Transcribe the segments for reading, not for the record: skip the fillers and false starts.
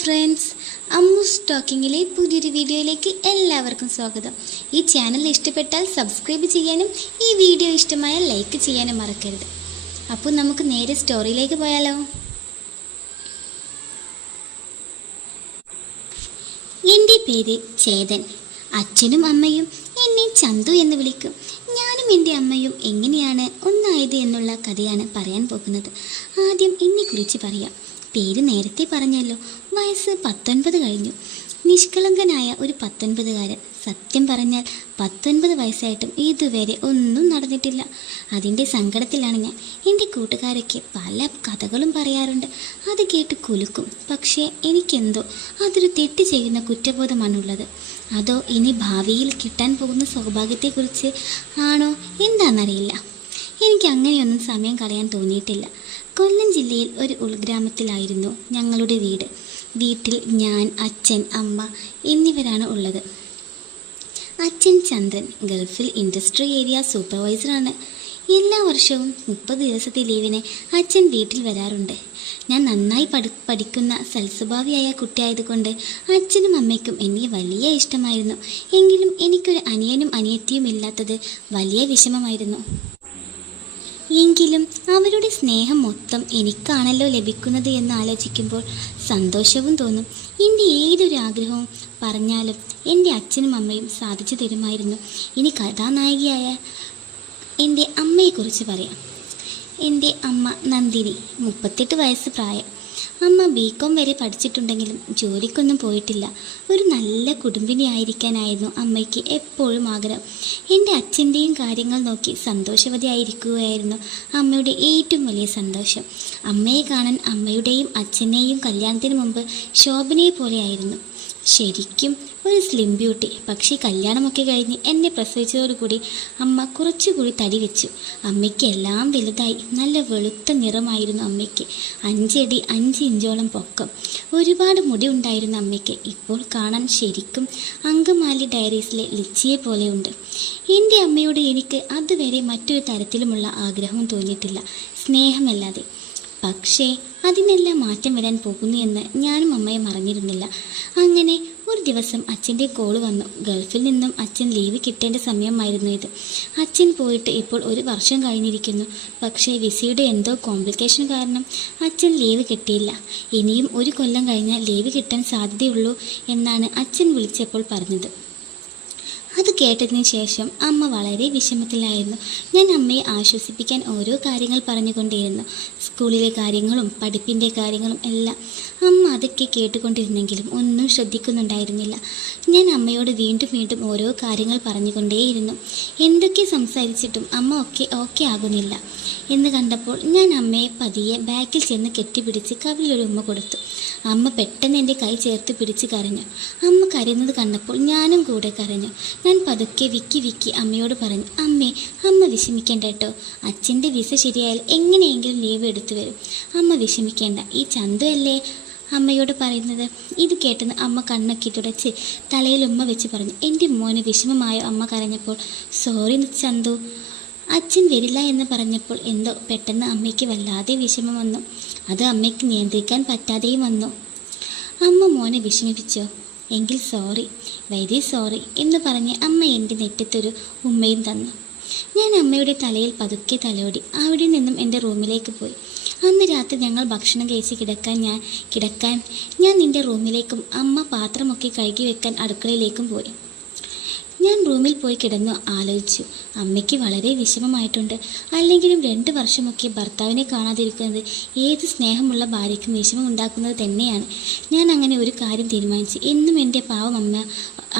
Friends, അമ്മൂസ് ടോക്കിങ്ങിലെ പുതിയൊരു വീഡിയോയിലേക്ക് എല്ലാവർക്കും സ്വാഗതം. ഈ ചാനൽ ഇഷ്ടപ്പെട്ടാൽ സബ്സ്ക്രൈബ് ചെയ്യാനും ഈ വീഡിയോ ഇഷ്ടമായാൽ ലൈക്ക് ചെയ്യാനും മറക്കരുത്. അപ്പോൾ നമുക്ക് നേരെ സ്റ്റോറിയിലേക്ക് പോയാലോ. എൻ്റെ പേര് ചേതൻ. അച്ഛനും അമ്മയും എന്നെ ചന്തു എന്ന് വിളിക്കും. ഞാനും എൻ്റെ അമ്മയും എങ്ങനെയാണ് ഒന്നായത് എന്നുള്ള കഥയാണ് പറയാൻ പോകുന്നത്. ആദ്യം എന്നെക്കുറിച്ച് പറയാം. പേര് നേരത്തെ പറഞ്ഞല്ലോ. വയസ്സ് 19 കഴിഞ്ഞു. നിഷ്കളങ്കനായ ഒരു 19കാരൻ. സത്യം പറഞ്ഞാൽ 19 വയസ്സായിട്ടും ഇതുവരെ ഒന്നും നടന്നിട്ടില്ല. അതിൻ്റെ സങ്കടത്തിലാണ് ഞാൻ. എൻ്റെ കൂട്ടുകാരൊക്കെ പല കഥകളും പറയാറുണ്ട്. അത് കേട്ട് കുലുക്കും. പക്ഷേ എനിക്കെന്തോ അതൊരു തെറ്റ് ചെയ്യുന്ന കുറ്റബോധമാണുള്ളത്. അതോ ഇനി ഭാവിയിൽ കിട്ടാൻ പോകുന്ന സൗഭാഗ്യത്തെക്കുറിച്ച് ആണോ എന്താണെന്നറിയില്ല. എനിക്ക് അങ്ങനെയൊന്നും സമയം കളയാൻ തോന്നിയിട്ടില്ല. കൊല്ലം ജില്ലയിൽ ഒരു ഉൾഗ്രാമത്തിലായിരുന്നു ഞങ്ങളുടെ വീട്. വീട്ടിൽ ഞാൻ, അച്ഛൻ, അമ്മ എന്നിവരാണ് ഉള്ളത്. അച്ഛൻ ചന്ദ്രൻ ഗൾഫിൽ ഇൻഡസ്ട്രി ഏരിയ സൂപ്പർവൈസറാണ്. എല്ലാ വർഷവും 30 ദിവസത്തെ ലീവിന് അച്ഛൻ വീട്ടിൽ വരാറുണ്ട്. ഞാൻ നന്നായി പഠിക്കുന്ന സൽസ്വഭാവിയായ കുട്ടിയായതുകൊണ്ട് അച്ഛനും അമ്മയ്ക്കും എന്നെ വലിയ ഇഷ്ടമായിരുന്നു. എങ്കിലും എനിക്കൊരു അനിയനും അനിയത്തിയും ഇല്ലാത്തത് വലിയ വിഷമമായിരുന്നു. എങ്കിലും അവരുടെ സ്നേഹം മൊത്തം എനിക്കാണല്ലോ ലഭിക്കുന്നത് എന്ന് ആലോചിക്കുമ്പോൾ സന്തോഷവും തോന്നും. എൻ്റെ ഏതൊരു ആഗ്രഹവും പറഞ്ഞാലും എൻ്റെ അച്ഛനും അമ്മയും സാധിച്ചു തരുമായിരുന്നു. ഇനി കഥാനായികയായ എൻ്റെ അമ്മയെക്കുറിച്ച് പറയാം. എൻ്റെ അമ്മ നന്ദിനി. 38 വയസ്സ് പ്രായം. അമ്മ BCom വരെ പഠിച്ചിട്ടുണ്ടെങ്കിലും ജോലിക്കൊന്നും പോയിട്ടില്ല. ഒരു നല്ല കുടുംബിനിയായിരിക്കാനായിരുന്നു അമ്മയ്ക്ക് എപ്പോഴും ആഗ്രഹം. എൻ്റെ അച്ഛൻ്റെയും കാര്യങ്ങൾ നോക്കി സന്തോഷവതിയായിരിക്കുകയായിരുന്നു അമ്മയുടെ ഏറ്റവും വലിയ സന്തോഷം. അമ്മയെ കാണാൻ അമ്മയുടെയും അച്ഛനെയും കല്യാണത്തിന് മുമ്പ് ശോഭനയെ പോലെയായിരുന്നു. ശരിക്കും ഒരു സ്ലിം ബ്യൂട്ടി. പക്ഷേ കല്യാണമൊക്കെ കഴിഞ്ഞ് എന്നെ പ്രസവിച്ചതോടുകൂടി അമ്മ കുറച്ചുകൂടി തടി വെച്ചു. അമ്മയ്ക്ക് എല്ലാം വലുതായി. നല്ല വെളുത്ത നിറമായിരുന്നു അമ്മയ്ക്ക്. 5 അടി 5 ഇഞ്ചോളം പൊക്കം. ഒരുപാട് മുടി ഉണ്ടായിരുന്ന അമ്മയ്ക്ക് ഇപ്പോൾ കാണാൻ ശരിക്കും അങ്കമാലി ഡയറീസിലെ ലിച്ചിയെ പോലെയുണ്ട്. എൻ്റെ അമ്മയോട് എനിക്ക് അതുവരെ മറ്റൊരു തരത്തിലുമുള്ള ആഗ്രഹവും തോന്നിയിട്ടില്ല, സ്നേഹമല്ലാതെ. പക്ഷേ അതിനെല്ലാം മാറ്റം വരാൻ പോകുന്നു എന്ന് ഞാനും അമ്മയെ മറന്നിരുന്നില്ല. അങ്ങനെ ഒരു ദിവസം അച്ഛൻ്റെ കോള് വന്നു. ഗൾഫിൽ നിന്നും അച്ഛൻ ലീവ് കിട്ടേണ്ട സമയമായിരുന്നു ഇത്. അച്ഛൻ പോയിട്ട് ഇപ്പോൾ 1 വർഷം കഴിഞ്ഞിരിക്കുന്നു. പക്ഷേ വിസയുടെ എന്തോ കോംപ്ലിക്കേഷൻ കാരണം അച്ഛൻ ലീവ് കിട്ടിയില്ല. ഇനിയും 1 കൊല്ലം കഴിഞ്ഞാൽ ലീവ് കിട്ടാൻ സാധ്യതയുള്ളൂ എന്നാണ് അച്ഛൻ വിളിച്ചപ്പോൾ പറഞ്ഞത്. അത് കേട്ടതിന് ശേഷം അമ്മ വളരെ വിഷമത്തിലായിരുന്നു. ഞാൻ അമ്മയെ ആശ്വസിപ്പിക്കാൻ ഓരോ കാര്യങ്ങൾ പറഞ്ഞുകൊണ്ടിരുന്നു. സ്കൂളിലെ കാര്യങ്ങളും പഠിപ്പിൻ്റെ കാര്യങ്ങളും എല്ലാം. അമ്മ അതൊക്കെ കേട്ടുകൊണ്ടിരുന്നെങ്കിലും ഒന്നും ശ്രദ്ധിക്കുന്നുണ്ടായിരുന്നില്ല. ഞാൻ അമ്മയോട് വീണ്ടും വീണ്ടും ഓരോ കാര്യങ്ങൾ പറഞ്ഞുകൊണ്ടേയിരുന്നു. എന്തൊക്കെ സംസാരിച്ചിട്ടും അമ്മ ഓക്കെ ആകുന്നില്ല എന്ന് കണ്ടപ്പോൾ ഞാൻ അമ്മയെ പതിയെ ബാക്കിൽ ചെന്ന് കെട്ടിപ്പിടിച്ച് കവിളിലൊരു ഉമ്മ കൊടുത്തു. അമ്മ പെട്ടെന്ന് എൻ്റെ കൈ ചേർത്ത് പിടിച്ച് കരഞ്ഞു. അമ്മ കരയുന്നത് കണ്ടപ്പോൾ ഞാനും കൂടെ കരഞ്ഞു. ഞാൻ പതുക്കെ വിക്കി അമ്മയോട് പറഞ്ഞു, അമ്മ വിഷമിക്കേണ്ട കേട്ടോ. അച്ഛൻ്റെ വിസ ശരിയായാൽ എങ്ങനെയെങ്കിലും ലീവ് എടുത്തു വരും. അമ്മ വിഷമിക്കേണ്ട. ഈ ചന്തു അല്ലേ അമ്മയോട് പറയുന്നത്. ഇത് കേട്ടെന്ന് അമ്മ കണ്ണൊക്കെ തുടച്ച് തലയിൽ ഉമ്മ വെച്ച് പറഞ്ഞു. എൻ്റെ മോന് വിഷമമായോ അമ്മ കരഞ്ഞപ്പോൾ? സോറി ചന്തു. അച്ഛൻ വരില്ല എന്ന് പറഞ്ഞപ്പോൾ എന്തോ പെട്ടെന്ന് അമ്മയ്ക്ക് വല്ലാതെ വിഷമം വന്നു. അത് അമ്മയ്ക്ക് നിയന്ത്രിക്കാൻ പറ്റാതെയും വന്നു. അമ്മ മോനെ വിഷമിപ്പിച്ചോ? എങ്കിൽ സോറി, വെരി സോറി എന്ന് പറഞ്ഞ് അമ്മ എൻ്റെ നെറ്റത്തൊരു ഉമ്മയും തന്നു. ഞാൻ അമ്മയുടെ തലയിൽ പതുക്കെ തലോടി. അവിടെ നിന്നും എൻ്റെ റൂമിലേക്ക് പോയി. അന്ന് രാത്രി ഞങ്ങൾ ഭക്ഷണം കഴിച്ച് കിടക്കാൻ ഞാൻ നിൻ്റെ റൂമിലേക്കും അമ്മ പാത്രമൊക്കെ കഴുകി വെക്കാൻ അടുക്കളയിലേക്കും പോയി. ഞാൻ റൂമിൽ പോയി കിടന്നു ആലോചിച്ചു. അമ്മയ്ക്ക് വളരെ വിഷമമായിട്ടുണ്ട്. അല്ലെങ്കിലും 2 വർഷമൊക്കെ ഭർത്താവിനെ കാണാതിരിക്കുന്നത് ഏത് സ്നേഹമുള്ള ഭാര്യയ്ക്കും വിഷമം ഉണ്ടാക്കുന്നത് തന്നെയാണ്. ഞാൻ അങ്ങനെ ഒരു കാര്യം തീരുമാനിച്ചു. എന്നും എൻ്റെ പാവം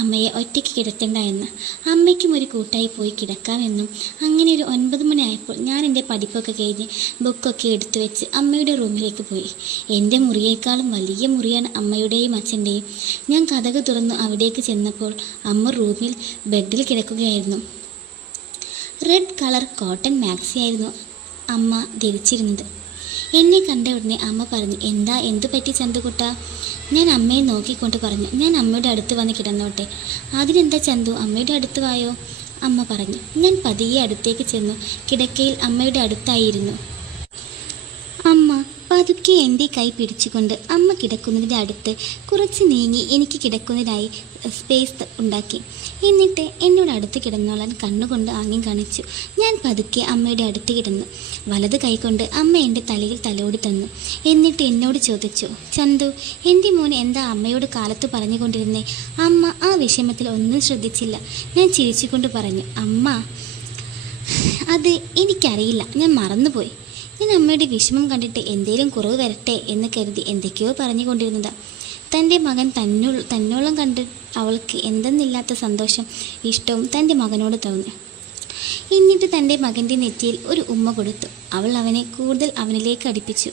അമ്മയെ ഒറ്റയ്ക്ക് കിടത്തേണ്ട എന്ന്. അമ്മയ്ക്കും ഒരു കൂട്ടായി പോയി കിടക്കാമെന്നും. അങ്ങനെ ഒരു 9 മണിയായപ്പോൾ ഞാൻ എൻ്റെ പഠിപ്പൊക്കെ കഴിഞ്ഞ് ബുക്കൊക്കെ എടുത്തു വെച്ച് അമ്മയുടെ റൂമിലേക്ക് പോയി. എൻ്റെ മുറിയേക്കാളും വലിയ മുറിയാണ് അമ്മയുടെയും അച്ഛൻ്റെയും. ഞാൻ കതക് തുറന്നു അവിടേക്ക് ചെന്നപ്പോൾ അമ്മ റൂമിൽ ബെഡിൽ കിടക്കുകയായിരുന്നു. റെഡ് കളർ കോട്ടൺ മാക്സിയായിരുന്നു അമ്മ ധരിച്ചിരുന്നത്. എന്നെ കണ്ട ഉടനെ അമ്മ പറഞ്ഞു, എന്തു പറ്റി ചന്തുകുട്ട? ഞാൻ അമ്മയെ നോക്കിക്കൊണ്ട് പറഞ്ഞു, ഞാൻ അമ്മയുടെ അടുത്ത് വന്ന് കിടന്നോട്ടെ. അതിനെന്താ ചന്തു, അമ്മയുടെ അടുത്ത് വായോ, അമ്മ പറഞ്ഞു. ഞാൻ പതിയെ അടുത്തേക്ക് ചെന്നു. കിടക്കയിൽ അമ്മയുടെ അടുത്തായിരുന്നു. അമ്മ പതുക്കെ എൻ്റെ കൈ പിടിച്ചുകൊണ്ട് അമ്മ കിടക്കുന്നതിൻ്റെ അടുത്ത് കുറച്ച് നീങ്ങി എനിക്ക് കിടക്കുന്നതിനായി സ്പേസ് ഉണ്ടാക്കി. എന്നിട്ട് എന്നോട് അടുത്ത് കിടന്നോളാൻ കണ്ണുകൊണ്ട് ആംഗ്യം കാണിച്ചു. ഞാൻ പതുക്കെ അമ്മയുടെ അടുത്ത് കിടന്നു. വലത് കൈകൊണ്ട് അമ്മ എൻ്റെ തലയിൽ തലോടി തന്നു. എന്നിട്ട് എന്നോട് ചോദിച്ചു, ചന്തു, എൻ്റെ മോൻ എന്താ അമ്മയോട് കാലത്ത് പറഞ്ഞുകൊണ്ടിരുന്നേ? അമ്മ ആ വിഷമത്തിൽ ഒന്നും ശ്രദ്ധിച്ചില്ല. ഞാൻ ചിരിച്ചുകൊണ്ട് പറഞ്ഞു, അമ്മ, അത് എനിക്കറിയില്ല, ഞാൻ മറന്നുപോയി. ഞാൻ അമ്മയുടെ വിഷമം കണ്ടിട്ട് എന്തേലും കുറവ് വരട്ടെ എന്ന് കരുതി എന്തൊക്കെയോ പറഞ്ഞുകൊണ്ടിരുന്നതാ. തൻ്റെ മകൻ തന്നോളം കണ്ട് അവൾക്ക് എന്തെന്നില്ലാത്ത സന്തോഷം, ഇഷ്ടവും തൻ്റെ മകനോട് തോന്നി. എന്നിട്ട് തൻ്റെ മകൻ്റെ നെറ്റിയിൽ ഒരു ഉമ്മ കൊടുത്തു. അവൾ അവനെ കൂടുതൽ അവനിലേക്ക് അടുപ്പിച്ചു.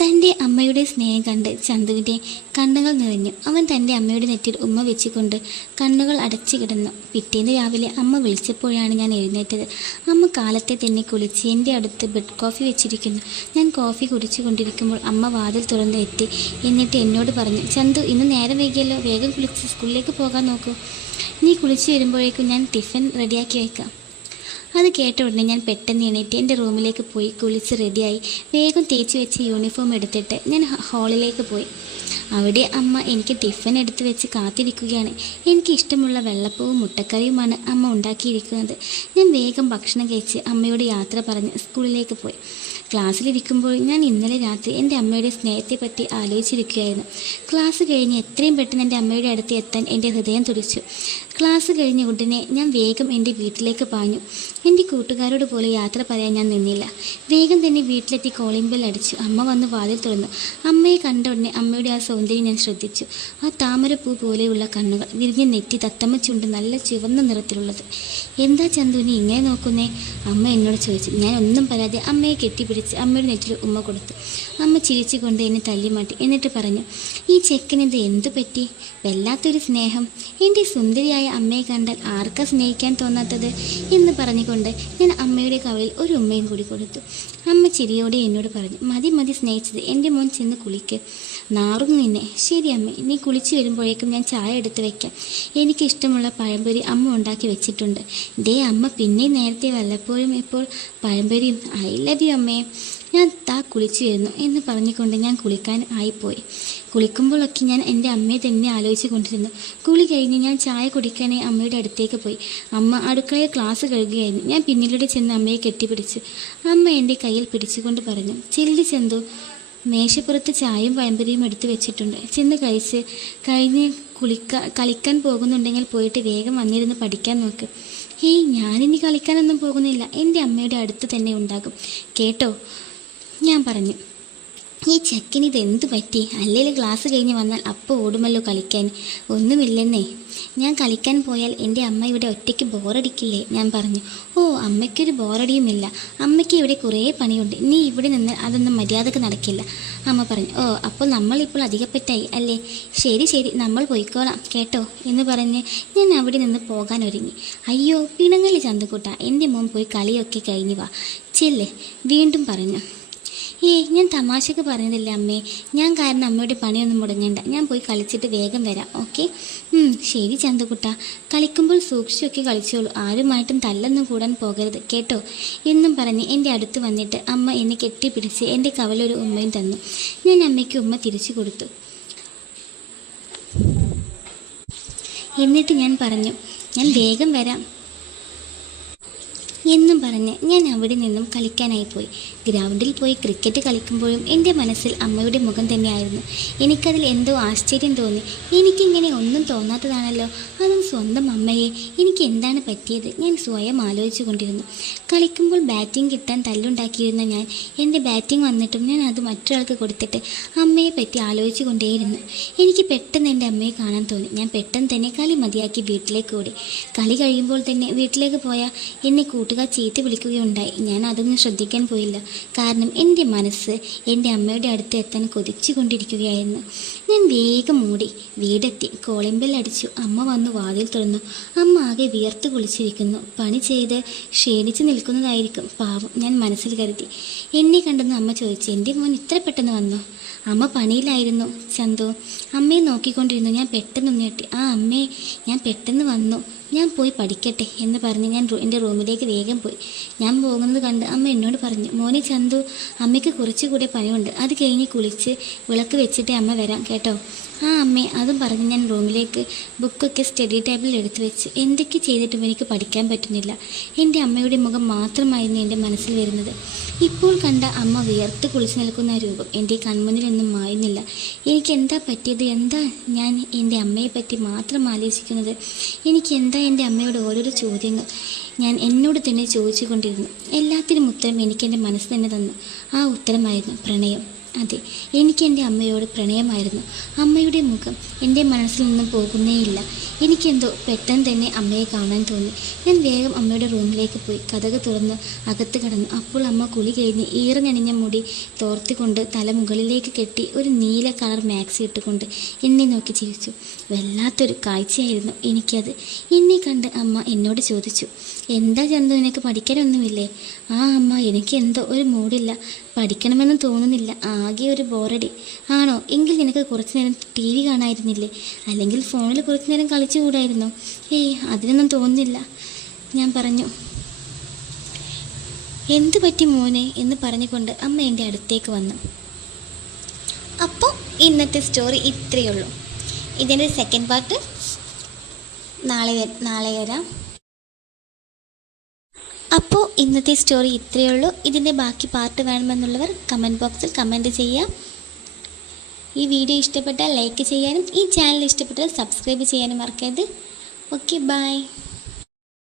തൻ്റെ അമ്മയുടെ സ്നേഹം കണ്ട് ചന്തുവിൻ്റെ കണ്ണുകൾ നിറഞ്ഞു. അവൻ തൻ്റെ അമ്മയുടെ നെറ്റിയിൽ ഉമ്മ വെച്ചുകൊണ്ട് കണ്ണുകൾ അടച്ചു കിടന്നു. പിറ്റേന്ന് രാവിലെ അമ്മ വിളിച്ചപ്പോഴാണ് ഞാൻ എഴുന്നേറ്റത്. അമ്മ കാലത്തെ തന്നെ കുളിച്ച് എൻ്റെ അടുത്ത് ബെഡ് കോഫി വെച്ചിരിക്കുന്നു. ഞാൻ കോഫി കുടിച്ചു കൊണ്ടിരിക്കുമ്പോൾ അമ്മ വാതിൽ തുറന്ന് എത്തി. എന്നിട്ട് എന്നോട് പറഞ്ഞു, ചന്തു, ഇന്ന് നേരം വൈകിയല്ലോ, വേഗം കുളിച്ച് സ്കൂളിലേക്ക് പോകാൻ നോക്കൂ. നീ കുളിച്ച് വരുമ്പോഴേക്കും ഞാൻ ടിഫിൻ റെഡിയാക്കി വയ്ക്കാം. അത് കേട്ട ഉടനെ ഞാൻ പെട്ടെന്ന് എണീറ്റ് എൻ്റെ റൂമിലേക്ക് പോയി കുളിച്ച് റെഡിയായി വേഗം തേച്ച് വെച്ച് യൂണിഫോം എടുത്തിട്ട് ഞാൻ ഹാളിലേക്ക് പോയി. അവിടെ അമ്മ എനിക്ക് ടിഫിൻ എടുത്ത് വെച്ച് കാത്തിരിക്കുകയാണ്. എനിക്ക് ഇഷ്ടമുള്ള വെള്ളപ്പവും മുട്ടക്കറിയുമാണ് അമ്മ ഉണ്ടാക്കിയിരിക്കുന്നത്. ഞാൻ വേഗം ഭക്ഷണം കഴിച്ച് അമ്മയോട് യാത്ര പറഞ്ഞ് സ്കൂളിലേക്ക് പോയി. ക്ലാസ്സിലിരിക്കുമ്പോൾ ഞാൻ ഇന്നലെ രാത്രി എൻ്റെ അമ്മയുടെ സ്നേഹത്തെപ്പറ്റി ആലോചിച്ചിരിക്കുകയായിരുന്നു. ക്ലാസ് കഴിഞ്ഞ് എത്രയും പെട്ടെന്ന് എൻ്റെ അമ്മയുടെ അടുത്ത് എത്താൻ എൻ്റെ ഹൃദയം തുടിച്ചു. ക്ലാസ് കഴിഞ്ഞ ഉടനെ ഞാൻ വേഗം എൻ്റെ വീട്ടിലേക്ക് പാഞ്ഞു. എൻ്റെ കൂട്ടുകാരോട് പോലെ യാത്ര പറയാൻ ഞാൻ നിന്നില്ല. വേഗം തന്നെ വീട്ടിലെത്തി കോളിംഗ് ബെൽ അടിച്ചു. അമ്മ വന്ന് വാതിൽ തുറന്നു. അമ്മയെ കണ്ട ഉടനെ അമ്മയുടെ ആ സൗന്ദര്യം ഞാൻ ശ്രദ്ധിച്ചു. ആ താമരപ്പൂ പോലെയുള്ള കണ്ണുകൾ, വിരിഞ്ഞ നെറ്റി, തത്തമ്മ ചുണ്ട് നല്ല ചുവന്ന നിറത്തിലുള്ളത്. എന്താ ചന്തുവിനെ ഇങ്ങനെ നോക്കുന്നേ? അമ്മ എന്നോട് ചോദിച്ചു. ഞാൻ ഒന്നും പറയാതെ അമ്മയെ കെട്ടിപ്പിടിച്ച് അമ്മയുടെ നെറ്റിൽ ഉമ്മ കൊടുത്തു. അമ്മ ചിരിച്ചുകൊണ്ട് എന്നെ തല്ലിമാറ്റി. എന്നിട്ട് പറഞ്ഞു, ഈ ചെക്കനെന്ത് എന്തു പറ്റി? വല്ലാത്തൊരു സ്നേഹം. എൻ്റെ സുന്ദരിയായ അമ്മയെ കണ്ടാൽ ആർക്കാ സ്നേഹിക്കാൻ തോന്നാത്തത് എന്ന് പറഞ്ഞുകൊണ്ട് ഞാൻ അമ്മയുടെ കവളിൽ ഒരു ഉമ്മയും കൂടി കൊടുത്തു. അമ്മ ചിരിയോടെ എന്നോട് പറഞ്ഞു, മതി മതി സ്നേഹിച്ചത്, എൻ്റെ മോൻ ചെന്ന് കുളിക്ക്, നാറുന്നു നിന്നെ. ശരി അമ്മേ, നീ കുളിച്ച് വരുമ്പോഴേക്കും ഞാൻ ചായ എടുത്ത് വയ്ക്കാം. എനിക്കിഷ്ടമുള്ള പഴംപൊരി അമ്മ ഉണ്ടാക്കി വെച്ചിട്ടുണ്ട്. ദേ അമ്മ പിന്നെ നേരത്തെ വല്ലപ്പോഴും ഇപ്പോൾ പഴംപൊരിയും. ഐ ലവ് യു അമ്മേ. ഞാൻ കുളിച്ചു വരുന്നു എന്ന് പറഞ്ഞുകൊണ്ട് ഞാൻ കുളിക്കാൻ ആയിപ്പോയി. കുളിക്കുമ്പോഴൊക്കെ ഞാൻ എൻ്റെ അമ്മയെ തന്നെ ആലോചിച്ച് കൊണ്ടിരുന്നു. കുളി കഴിഞ്ഞ് ഞാൻ ചായ കുടിക്കാനായി അമ്മയുടെ അടുത്തേക്ക് പോയി. അമ്മ അടുക്കളയിൽ ഗ്ലാസ് കഴുകുകയായിരുന്നു. ഞാൻ പിന്നിലൂടെ ചെന്ന് അമ്മയെ കെട്ടിപ്പിടിച്ചു. അമ്മ എൻ്റെ കയ്യിൽ പിടിച്ചുകൊണ്ട് പറഞ്ഞു, ചെല്ലി ചന്തു, മേശപ്പുറത്ത് ചായയും പഴംപൊരിയും എടുത്ത് വെച്ചിട്ടുണ്ട്. ചെന്ന് കഴിഞ്ഞ് കളിക്കാൻ പോകുന്നുണ്ടെങ്കിൽ പോയിട്ട് വേഗം വന്നിരുന്ന് പഠിക്കാൻ നോക്ക്. ഹേയ്, ഞാനിനി കളിക്കാനൊന്നും പോകുന്നില്ല, എൻ്റെ അമ്മയുടെ അടുത്ത് തന്നെ ഉണ്ടാകും കേട്ടോ, ഞാൻ പറഞ്ഞു. ഈ ചെക്കന് ഇതെന്തു പറ്റി? അല്ലെങ്കിൽ ക്ലാസ് കഴിഞ്ഞ് വന്നാൽ അപ്പോൾ ഓടുമല്ലോ കളിക്കാൻ. ഒന്നുമില്ലെന്നേ. ഞാൻ കളിക്കാൻ പോയാൽ എൻ്റെ അമ്മ ഇവിടെ ഒറ്റയ്ക്ക് ബോറടിക്കില്ലേ? ഞാൻ പറഞ്ഞു. ഓ, അമ്മയ്ക്കൊരു ബോറടിയുമില്ല. അമ്മയ്ക്ക് ഇവിടെ കുറേ പണിയുണ്ട്. നീ ഇവിടെ നിന്നാൽ അതൊന്നും മര്യാദക്ക് നടക്കില്ല, അമ്മ പറഞ്ഞു. ഓ, അപ്പോൾ നമ്മളിപ്പോൾ അധികപ്പറ്റായി അല്ലേ? ശരി ശരി, നമ്മൾ പോയിക്കോളാം കേട്ടോ എന്ന് പറഞ്ഞ് ഞാൻ അവിടെ നിന്ന് പോകാൻ ഒരുങ്ങി. അയ്യോ, പിണങ്ങല് ചന്തുകൂട്ട, എൻ്റെ മോൻ പോയി കളിയൊക്കെ കഴിഞ്ഞ് വാ, ചെല്ല്, വീണ്ടും പറഞ്ഞു. ഞാൻ തമാശക്ക് പറഞ്ഞതല്ലേ അമ്മേ, ഞാൻ കാരണം അമ്മയുടെ പണിയൊന്നും മുടങ്ങണ്ട. ഞാൻ പോയി കളിച്ചിട്ട് വേഗം വരാം, ഓക്കെ? ശരി ചന്തുകുട്ട, കളിക്കുമ്പോൾ സൂക്ഷിച്ചൊക്കെ കളിച്ചോളൂ, ആരുമായിട്ടും തല്ലൊന്നും കൂടാൻ പോകരുത് കേട്ടോ എന്നും പറഞ്ഞ് എൻ്റെ അടുത്ത് വന്നിട്ട് അമ്മ എന്നെ കെട്ടിപ്പിടിച്ച് എൻ്റെ കവലൊരു ഉമ്മയും തന്നു. ഞാൻ അമ്മയ്ക്ക് ഉമ്മ തിരിച്ചു കൊടുത്തു. എന്നിട്ട് ഞാൻ പറഞ്ഞു, ഞാൻ വേഗം വരാം എന്നും പറഞ്ഞ് ഞാൻ അവിടെ നിന്നും കളിക്കാനായി പോയി. ഗ്രൗണ്ടിൽ പോയി ക്രിക്കറ്റ് കളിക്കുമ്പോഴും എൻ്റെ മനസ്സിൽ അമ്മയുടെ മുഖം തന്നെയായിരുന്നു. എനിക്കതിൽ എന്തോ ആശ്ചര്യം തോന്നി. എനിക്കിങ്ങനെ ഒന്നും തോന്നാത്തതാണല്ലോ, അതും സ്വന്തം അമ്മയെ. എനിക്ക് എന്താണ് പറ്റിയത്? ഞാൻ സ്വയം ആലോചിച്ചു കൊണ്ടിരുന്നു. കളിക്കുമ്പോൾ ബാറ്റിംഗ് കിട്ടാൻ തല്ലുണ്ടാക്കിയിരുന്ന ഞാൻ, എൻ്റെ ബാറ്റിംഗ് വന്നിട്ടും ഞാൻ അത് മറ്റൊരാൾക്ക് കൊടുത്തിട്ട് അമ്മയെ പറ്റി ആലോചിച്ചു കൊണ്ടേയിരുന്നു. എനിക്ക് പെട്ടെന്ന് എൻ്റെ അമ്മയെ കാണാൻ തോന്നി. ഞാൻ പെട്ടെന്ന് തന്നെ കളി മതിയാക്കി വീട്ടിലേക്ക് ഓടി. കളി കഴിയുമ്പോൾ തന്നെ വീട്ടിലേക്ക് പോയാൽ എന്നെ കൂട്ടുകാർ ചീത്ത വിളിക്കുകയുണ്ടായി. ഞാൻ അതൊന്നും ശ്രദ്ധിക്കാൻ പോയില്ല. കാരണം എൻ്റെ മനസ്സ് എൻ്റെ അമ്മയുടെ അടുത്ത് എത്താൻ കൊതിച്ചു കൊണ്ടിരിക്കുകയായിരുന്നു. ഞാൻ വേഗം ഓടി വീടെത്തി. കോളിംഗ് ബെൽ അടിച്ചു. അമ്മ വന്നു വാതിൽ തുറന്നു. അമ്മ ആകെ വിയർത്ത് കുളിച്ചിരിക്കുന്നു. പണി ചെയ്ത് ക്ഷീണിച്ച് നിൽക്കുന്നതായിരിക്കും പാവം, ഞാൻ മനസ്സിൽ കരുതി. എന്നെ കണ്ടെന്ന് അമ്മ ചോദിച്ചു, എൻ്റെ മോൻ ഇത്ര പെട്ടെന്ന് വന്നോ? അമ്മ പണിയിലായിരുന്നു ചന്തു. അമ്മയെ നോക്കിക്കൊണ്ടിരുന്നു. ഞാൻ പെട്ടെന്ന് ഞെട്ടി. ആ അമ്മേ, ഞാൻ പെട്ടെന്ന് വന്നു ഞാൻ പോയി പഠിക്കട്ടെ എന്ന് പറഞ്ഞ് ഞാൻ എൻ്റെ റൂമിലേക്ക് വേഗം പോയി. ഞാൻ പോകുന്നത് കണ്ട് അമ്മ എന്നോട് പറഞ്ഞു, മോനെ ചന്തു, അമ്മയ്ക്ക് കുറച്ചുകൂടെ പണിയുണ്ട്, അത് കഴിഞ്ഞ് കുളിച്ച് വിളക്ക് വെച്ചിട്ടേ അമ്മ വരാം കേട്ടോ. ആ അമ്മേ, അതും പറഞ്ഞ് ഞാൻ റൂമിലേക്ക് ബുക്കൊക്കെ സ്റ്റഡി ടേബിളിൽ എടുത്തു വെച്ച്. എന്തൊക്കെ ചെയ്തിട്ടും എനിക്ക് പഠിക്കാൻ പറ്റുന്നില്ല. എൻ്റെ അമ്മയുടെ മുഖം മാത്രമായിരുന്നു എൻ്റെ മനസ്സിൽ വരുന്നത്. ഇപ്പോൾ കണ്ട അമ്മ വിയർത്ത് കുളിച്ച് നിൽക്കുന്ന രൂപം എൻ്റെ കൺമുന്നിലൊന്നും മായുന്നില്ല. എനിക്ക് എന്താ പറ്റിയത്? എന്താ ഞാൻ എൻ്റെ അമ്മയെ പറ്റി മാത്രം ആലോചിക്കുന്നത്? എനിക്ക് എന്താ എൻ്റെ അമ്മയോട് ഓരോരോ ചോദ്യങ്ങൾ ഞാൻ എന്നോട് തന്നെ ചോദിച്ചു കൊണ്ടിരുന്നു. എല്ലാത്തിനും ഉത്തരം എനിക്കെൻ്റെ മനസ്സ് തന്നെ തന്നു. ആ ഉത്തരമായിരുന്നു പ്രണയം. അതെ, എനിക്ക് എൻ്റെ അമ്മയോട് പ്രണയമായിരുന്നു. അമ്മയുടെ മുഖം എൻ്റെ മനസ്സിൽ നിന്നും പോകുന്നേയില്ല. എനിക്കെന്തോ പെട്ടെന്ന് തന്നെ അമ്മയെ കാണാൻ തോന്നി. ഞാൻ വേഗം അമ്മയുടെ റൂമിലേക്ക് പോയി കതക് തുറന്ന് അകത്ത് കടന്നു. അപ്പോൾ അമ്മ കുളി കഴിഞ്ഞ് ഈറനണിഞ്ഞ മുടി തോർത്തിക്കൊണ്ട് തല മുകളിലേക്ക് കെട്ടി ഒരു നീല കളർ മാക്സി ഇട്ടുകൊണ്ട് എന്നെ നോക്കി ചിരിച്ചു. വല്ലാത്തൊരു കാഴ്ചയായിരുന്നു എനിക്കത്. എന്നെ കണ്ട് അമ്മ എന്നോട് ചോദിച്ചു, എന്താ ചന്തു, നിനക്ക് പഠിക്കാനൊന്നുമില്ലേ? ആ അമ്മ, എനിക്ക് എന്തോ ഒരു മൂഡില്ല, പഠിക്കണമെന്ന് തോന്നുന്നില്ല, ആകെ ഒരു ബോറടി. ആണോ? എങ്കിൽ നിനക്ക് കുറച്ച് നേരം TV കാണാമായിരുന്നില്ലേ? അല്ലെങ്കിൽ ഫോണിൽ കുറച്ച് നേരം കളിച്ചുകൂടായിരുന്നോ? ഏയ്, അതിനൊന്നും തോന്നുന്നില്ല, ഞാൻ പറഞ്ഞു. എന്തു പറ്റി മോനെ എന്ന് പറഞ്ഞുകൊണ്ട് അമ്മ എൻ്റെ അടുത്തേക്ക് വന്നു. അപ്പോൾ ഇന്നത്തെ സ്റ്റോറി ഇത്രയേ ഉള്ളൂ. ഇതിൻ്റെ സെക്കൻഡ് പാർട്ട് നാളെ വരാം. അപ്പോൾ ഇന്നത്തെ സ്റ്റോറി ഇത്രയേ ഉള്ളൂ. ഇതിൻ്റെ ബാക്കി പാർട്ട് വേണമെന്നുള്ളവർ കമൻറ്റ് ബോക്സിൽ കമൻറ്റ് ചെയ്യാം. ഈ വീഡിയോ ഇഷ്ടപ്പെട്ടാൽ ലൈക്ക് ചെയ്യാനും ഈ ചാനൽ ഇഷ്ടപ്പെട്ടാൽ സബ്സ്ക്രൈബ് ചെയ്യാനും മറക്കരുത്. Okay, by.